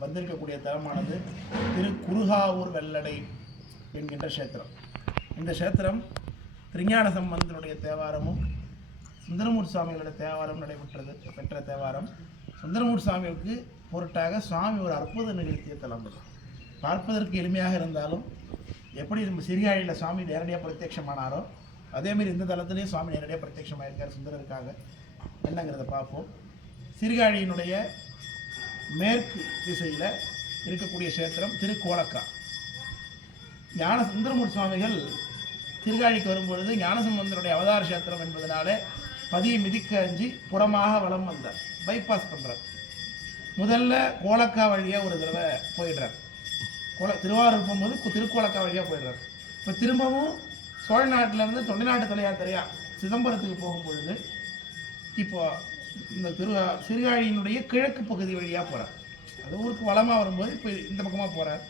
வந்திருக்கக்கூடிய தலமானது திரு குருகாவூர் வெள்ளடை என்கின்ற க்ஷேத்திரம். இந்த க்ஷேத்திரம் திருஞான சம்பந்தனுடைய தேவாரமும் சுந்தரமூர்த்தி சுவாமிகளுடைய தேவாரம் நடைபெற்றது பெற்ற தேவாரம். சுந்தரமூர்த்தி சுவாமிகளுக்கு பொருட்டாக சுவாமி ஒரு அற்புதம் நிகழ்த்திய தலம் பார்ப்பதற்கு எளிமையாக இருந்தாலும் எப்படி நம்ம சிறியாழியில் சுவாமி நேரடியாக பிரத்யட்சமானாரோ அதேமாரி இந்த தலத்திலேயும் சுவாமி நேரடியாக பிரத்யட்சமாயிருக்கார் சுந்தரருக்காக. என்னங்கிறத பார்ப்போம். சிறுகாழியினுடைய மேற்கு திசையில் இருக்கக்கூடிய க்ஷேத்திரம் திருக்கோலக்கா. ஞான சுந்தரமூர்த்தி சுவாமிகள் திருகாழிக்கு வரும்பொழுது ஞானசம்பந்தருடைய அவதார கஷேத்திரம் என்பதனாலே பதியை மிதிக்க அஞ்சு புறமாக வளம் வந்தார். பைபாஸ் பண்ணுறார் முதல்ல கோலக்கா வழியாக ஒரு தடவை போயிடுறார். கோல திருவாரூர் போகும்போது திருக்கோலக்கா வழியாக போயிடுறார். இப்போ திரும்பவும் சோழ நாட்டிலேருந்து தொண்டை நாட்டு தலையாத்திரையா சிதம்பரத்துக்கு போகும் பொழுது இந்த திரு சிறுகாழியினுடைய கிழக்கு பகுதி வழியாக போகிறார் அது ஊருக்கு வளமாக வரும்போது இப்போ இந்த பக்கமாக போகிறார்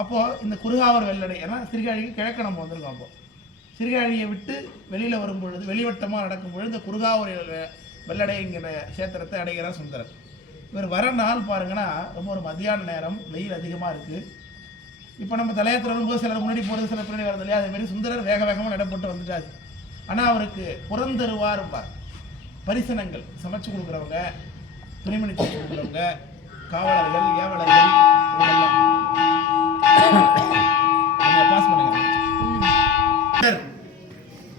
அப்போது இந்த குறுகாவர் வெள்ளடை ஏன்னா சிறுகாழிக்கு கிழக்க நம்ம வந்திருக்கோம் அப்போது சிறுகாழியை விட்டு வெளியில் வரும் பொழுது வெளிவட்டமாக நடக்கும் பொழுது இந்த குறுகாவர் வெள்ளடைங்கிற சேத்திரத்தை அடைகிறார் சுந்தரர். இவர் வர நாள் பாருங்கன்னா ரொம்ப ஒரு மத்தியான நேரம் வெயில் அதிகமாக இருக்குது இப்போ நம்ம தலையத்தில் வரும்போது சிலர் முன்னாடி போகிறது சில பின்னாடி வரது இல்லையா? அதேமாரி மாதிரி சுந்தரர் வேக வேகமாக நடப்பட்டு வந்துட்டாரு. ஆனால் அவருக்கு புறந்தருவார் இருப்பார். பரிசனங்கள் சமைச்சு கொடுக்குறவங்க துணிமணி செஞ்சு கொடுக்குறவங்க காவலர்கள் ஏவலர்கள் பாஸ் பண்ணுங்க.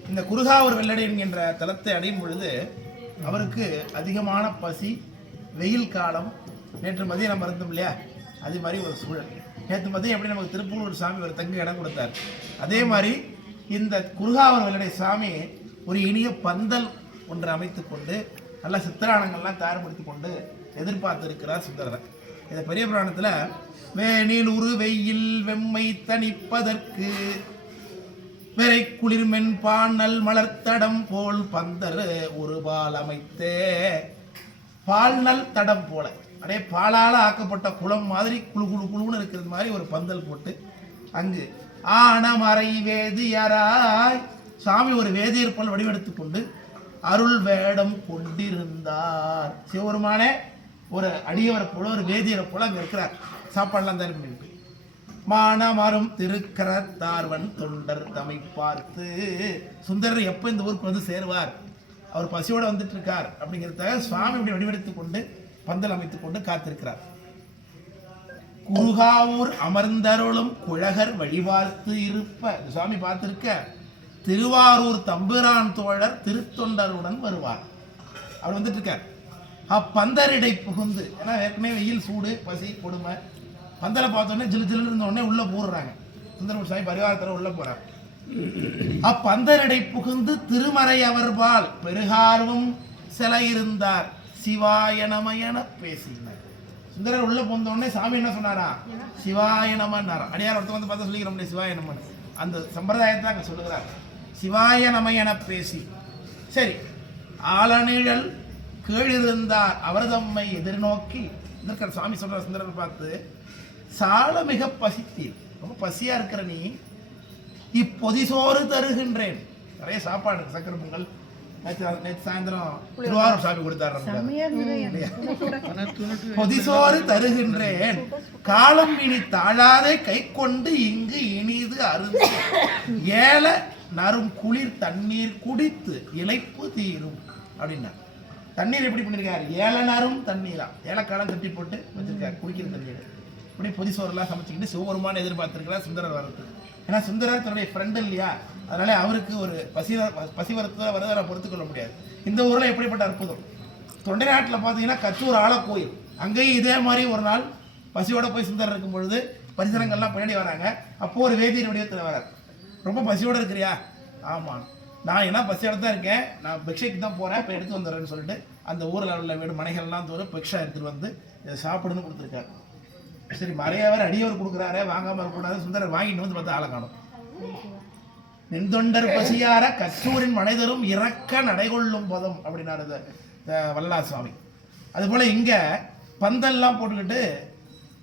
இந்த குருகாவூர் வெள்ளடை என்கின்ற தளத்தை அடையும் பொழுது அவருக்கு அதிகமான பசி வெயில் காலம் நேற்று மதியம் நம்ம இருந்தோம் இல்லையா? அது மாதிரி ஒரு சூழல். நேற்று மதியம் எப்படி நமக்கு திருப்பூர் சாமி ஒரு தங்க இடம் கொடுத்தார். அதே மாதிரி இந்த குருகாவூர் வெள்ளடை சாமி ஒரு இனிய பந்தல் ஒன்று அமைத்து கொண்டு நல்ல சித்திரானங்கள்லாம் தயார்படுத்தி கொண்டு எதிர்பார்த்திருக்கிறார் சுந்தரர். இந்த பெரிய புராணத்தில் வேணில் உரு வெயில் வெம்மை தணிப்பதற்கு வெறை குளிர்மென் பானல் மலர்த்தடம் போல் பந்தர் ஒரு பால் அமைத்தே. பால்நல் தடம் போல. அப்படியே பாலால் ஆக்கப்பட்ட குளம் மாதிரி குழு குழு குழுன்னு இருக்கிறது மாதிரி ஒரு பந்தல் போட்டு அங்கு ஆனமறை வேதியராய் சாமி ஒரு வேதியர் போல் வடிவெடுத்து கொண்டு அருள் வேடம் கொண்டிருந்தார். சிவபெருமானே ஒரு அடியவரை போல ஒரு வேதியரை போல அங்கே இருக்கிறார். சாப்பாடுலாம் தயார் பண்ணிட்டு. மானமரும் திருக்கரத்தார்வன் தொண்டர் தமை பார்த்து சுந்தரர் எப்போ இந்த ஊருக்கு வந்து சேருவார்? அவர் பசியோட வந்துட்டு இருக்கார் அப்படிங்கிறத சுவாமி இப்படி வடிவெடுத்து கொண்டு பந்தல் அமைத்துக் கொண்டு காத்திருக்கிறார். குருகாவூர் அமர்ந்தருளும் குழகர் வழிபார்த்து இருப்ப சுவாமி பார்த்திருக்க திருவாரூர் தம்பிரான் தோழர் திருத்தொண்டருடன் வருவார். அவர் வந்துட்டு இருக்கார் அப்பந்தரிடை புகுந்து ஏன்னா ஏற்கனவே வெயில் சூடு பசி கொடுமை பந்தரை பார்த்தோன்னே ஜிலு ஜிலுன்னு இருந்த உடனே உள்ள போடுறாங்க. சுந்தரமூர் சாமி பரிவாரத்தில் உள்ள போறார். அப்பந்தரிடை புகுந்து திருமறை அவர்பால் பெருகார்வம் சில இருந்தார் சிவாயணமயன பேசினார். சுந்தரர் உள்ள போந்தோடனே சாமி என்ன சொன்னாரா? சிவாயணமன்னாரா அடியார் ஒருத்தர் வந்து பார்த்தா சொல்லிக்கிறோம் சிவாயணமன் அந்த சம்பிரதாயத்தை அங்க சொல்லுகிறார். சிவாய நம என பேசி. சரி ஆலநிழல் கீழிருந்தார் அவர் தம்மை எதிர்நோக்கி. இருக்கிற சாமி சொல்ற சுந்தரர் பார்த்து சால மிக பசித்தீர். ரொம்ப பசியா இருக்கிற நீ இப்பொதிசோறு தருகின்றேன். நிறைய சாப்பாடு சக்கரை பொங்கல். நேற்று நேற்று சாயந்தரம் திருவாரூர் சாமி கொடுத்தாரு. பொதிசோறு தருகின்றேன். காலம் இனி தாழாதே கை கொண்டு இங்கு இனிது அருந்து ஏல நறும் குளிர் தண்ணீர் குடித்து இளைப்பு தீரும் அப்படின்னா. தண்ணீர் எப்படி பண்ணிருக்காரு? நறும் தண்ணீரா? ஏலக்காலம் தட்டி போட்டு வச்சிருக்காரு குடிக்கிற தண்ணீர். இப்படி பொதிசோறுலாம் சமைச்சுக்கிட்டு சிவபெருமான எதிர்பார்த்துருக்கலாம் சுந்தரர் வரது ஏன்னா சுந்தரர் தன்னுடைய ஃப்ரெண்டு இல்லையா? அதனால அவருக்கு ஒரு பசி பசி வரத்துல வரதை பொறுத்து கொள்ள முடியாது. இந்த ஊரில் எப்படிப்பட்ட அற்புதம்? தொண்டை நாட்டில் பார்த்தீங்கன்னா கச்சூர் ஆலக்கோயில். அங்கேயும் இதே மாதிரி ஒரு நாள் பசியோட போய் சுந்தரர் இருக்கும் பொழுது பரிசனங்கள்லாம் பின்னாடி வராங்க. அப்போ ஒரு வேதியின் வடிவத்தில் வரார். ரொம்ப பசியோடு இருக்கிறியா? ஆமாம் நான் என்ன பசியோட தான் இருக்கேன். நான் பிக்ஷைக்கு தான் போகிறேன் இப்போ எடுத்து வந்துடுறேன்னு சொல்லிட்டு அந்த ஊரில் உள்ள வீடு மனைகள்லாம் தோறும் பிக்ஷா எடுத்துகிட்டு வந்து இதை சாப்பிடுன்னு கொடுத்துருக்காரு. சரி மறையவர் அடியவர் கொடுக்குறாரே. வாங்காமல் இருக்கக்கூடாது. சுந்தரர் வாங்கிட்டு வந்து பார்த்தா ஆளை காணும். நின்றொண்டர் பசியார கச்சூரின் மனைதரும் இறக்க நடைகொள்ளும் பதம் அப்படின்னாரு வல்லா சுவாமி. அதுபோல் இங்கே பந்தல்லாம் போட்டுக்கிட்டு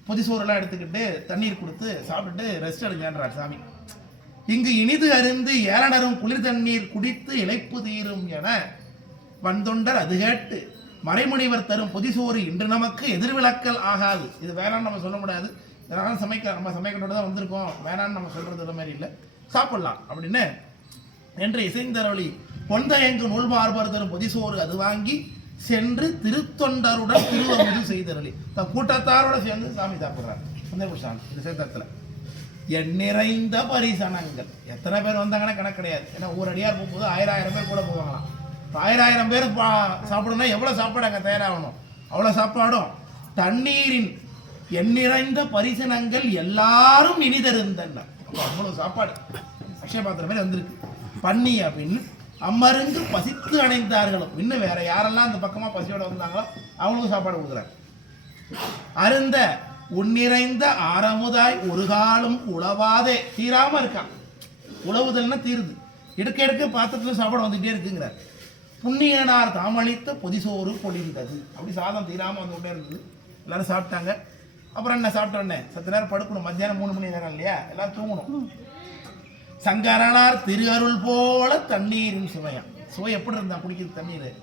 பொதிசோறுலாம் எடுத்துக்கிட்டு தண்ணீர் கொடுத்து சாப்பிட்டுட்டு ரெஸ்ட் எடுங்கன்றார் சாமி. இங்கு இனிது அருந்து ஏலனரும் குளிர் தண்ணீர் குடித்து இழைப்பு தீரும் என வந்தொண்டர் அது கேட்டு மறைமுனிவர் தரும் பொதிசோறு இன்று நமக்கு எதிர்விலக்கல் ஆகாது. இது வேணாம்னு நம்ம சொல்ல முடியாது. இதனால சமைக்க நம்ம சமைக்கணும் தான் வந்திருக்கோம். வேணாம்னு நம்ம சொல்றது இந்த மாதிரி இல்லை. சாப்பிடலாம் அப்படின்னு என்று இசைந்தரொளி பொந்தயங்கு நூல் மார்பர் தரும் பொதிசோறு அது வாங்கி சென்று திருத்தொண்டருடன் திருவமுது செய்தரளி. தன் கூட்டத்தாரோட சேர்ந்து சாமி சாப்பிட்றாரு. சுந்தரபுஷாமி இந்த சேத்திரத்தில். என் நிறைந்த பரிசனங்கள். எத்தனை பேர் வந்தாங்கன்னா கணக்கு கிடையாது. ஏன்னா ஒரு அடியார் போகும்போது ஆயிரம் ஆயிரம் பேர் கூட போவாங்களாம். இப்போ ஆயிரம் ஆயிரம் பேர் பா- சாப்பிடணும்னா எவ்வளோ சாப்பாடு அங்கே தயாராகணும்? அவ்வளோ சாப்பாடும். தண்ணீரின் என் நிறைந்த பரிசனங்கள் எல்லாரும் இனிதருந்தன அப்போ அவ்வளோ சாப்பாடு. அக்ஷய பாத்திரம் மாதிரி வந்திருக்கு. பண்ணி அப்படின்னு அம்மருந்து பசித்து அணைந்தார்களும் இன்னும் வேற யாரெல்லாம் அந்த பக்கமாக பசியோட வந்தாங்களோ அவங்களுக்கும் சாப்பாடு கொடுக்குறாங்க அருந்த உன்னிறைந்த ஆரமுதாய் ஒரு காலம் உழவாதே. தீராம இருக்கான் உழவுதல்னா தீருது. எடுக்க எடுக்க பாத்திரத்துல சாப்பாடு வந்துட்டே இருக்குங்கிறார். புண்ணியனார் தாமளித்த பொதிசோறு பொழிந்தது. அப்படி சாதம் தீராம வந்துகிட்டே இருந்தது. எல்லாரும் சாப்பிட்டாங்க. அப்புறம் என்ன சாப்பிட்டோன்னே சத்து நேரம் படுக்கணும். மத்தியானம் மூணு மணி நேரம் இல்லையா? எல்லாம் தூங்கணும். சங்கரனார் திரு அருள் போல தண்ணீரின் சுவையம். சுவை எப்படி இருந்தா? குடிக்கிறது தண்ணீர்.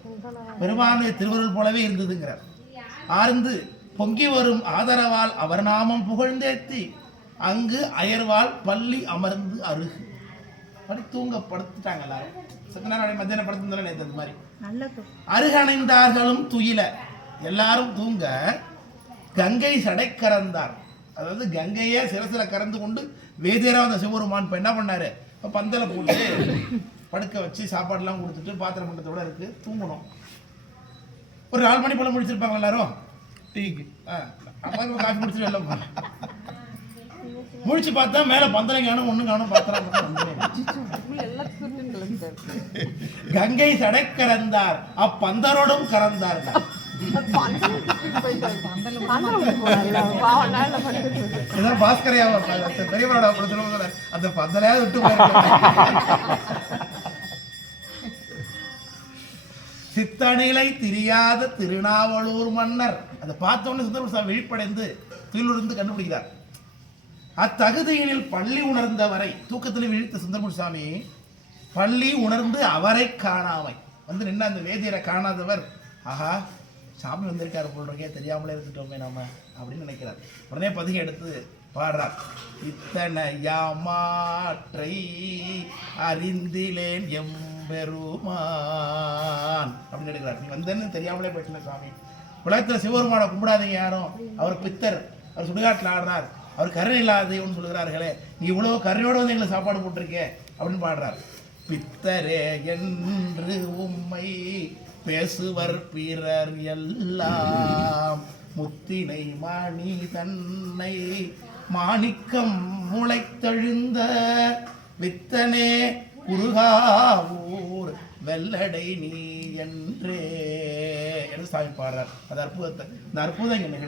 பெருமானுடைய திருவருள் போலவே இருந்ததுங்கிறார். ஆர்ந்து பொங்கி வரும் ஆதரவால் அவர் நாமம் புகழ்ந்தேத்தி. அங்கு அயர்வால் பள்ளி அமர்ந்து அருகு. அப்படி தூங்க படுத்துட்டாங்க எல்லாரும் அப்படியே மத்தியானம் படுத்துருந்தாலும் நேற்று அந்த மாதிரி. அருகணைந்தார்களும் துயில. எல்லாரும் தூங்க கங்கை சடை கறந்தார். அதாவது கங்கையே சிரசில கறந்து கொண்டு வேதியரா வந்த சிவபெருமான் இப்ப என்ன பண்ணாரு? இப்ப பந்தல போட்டு படுக்க வச்சு சாப்பாடுலாம் கொடுத்துட்டு பாத்திரம் மண்டத்தோட இருக்கு. தூங்கணும். ஒரு நாலு மணி போல முடிச்சிருப்பாங்க எல்லாரும்? டீக்கு அம்மா காஃபி குடிச்சிட்டு வெளில போனேன் முழிச்சு பார்த்தா மேலே பந்தலம் காணும் ஒண்ணு காணும் பாத்திரம் கங்கை சடை கறந்தார் அப்பந்தரோடும் கறந்தார். பாஸ்கரையா பெரியவரோட அந்த பந்தலையாவது விட்டு போயிருக்க சித்தனிலை தெரியாத திருநாவலூர் மன்னர். அதை பார்த்தோன்னு சுந்தரசாமி விழிப்படைந்து துயிலிருந்து கண்டுபிடிக்கிறார். அத்தகுதியினில் பள்ளி உணர்ந்தவரை தூக்கத்தில் விழித்த சுந்தரமுசாமி பள்ளி உணர்ந்து அவரை காணாமை. வந்து நின்று அந்த வேதியரை காணாதவர். ஆஹா சாமி வந்திருக்காரு போல் தெரியாமலே இருந்துட்டோமே நாம அப்படின்னு நினைக்கிறார். உடனே பதுகை எடுத்து பாடுறார். இத்தனை யாமாற்றை அறிந்திலேன் பெருமான் அப்படின்னு எடுக்கிறார். நீ வந்தேன்னு தெரியாமலே போயிட்டல சாமி. உலகத்தில் சிவபெருமானை கும்பிடாதீங்க யாரும். அவர் பித்தர். அவர் சுடுகாட்டில் ஆடுறார். அவர் கருணை இல்லாத தெய்வம்னு சொல்கிறார்களே. நீ இவ்வளோ கருணையோடு வந்து எங்களுக்கு சாப்பாடு போட்டிருக்கே அப்படின்னு பாடுறார். பித்தரே என்று உம்மை பேசுவர் பிறர் எல்லாம். முத்தினை மாணி தன்னை மாணிக்கம் முளைத்தெழுந்த வித்தனே குருகாவூர் வெள்ளடை நீ என்றே. என்று சாமி பாடுறார்? அது அற்புதத்தை இந்த அற்புதம் இங்க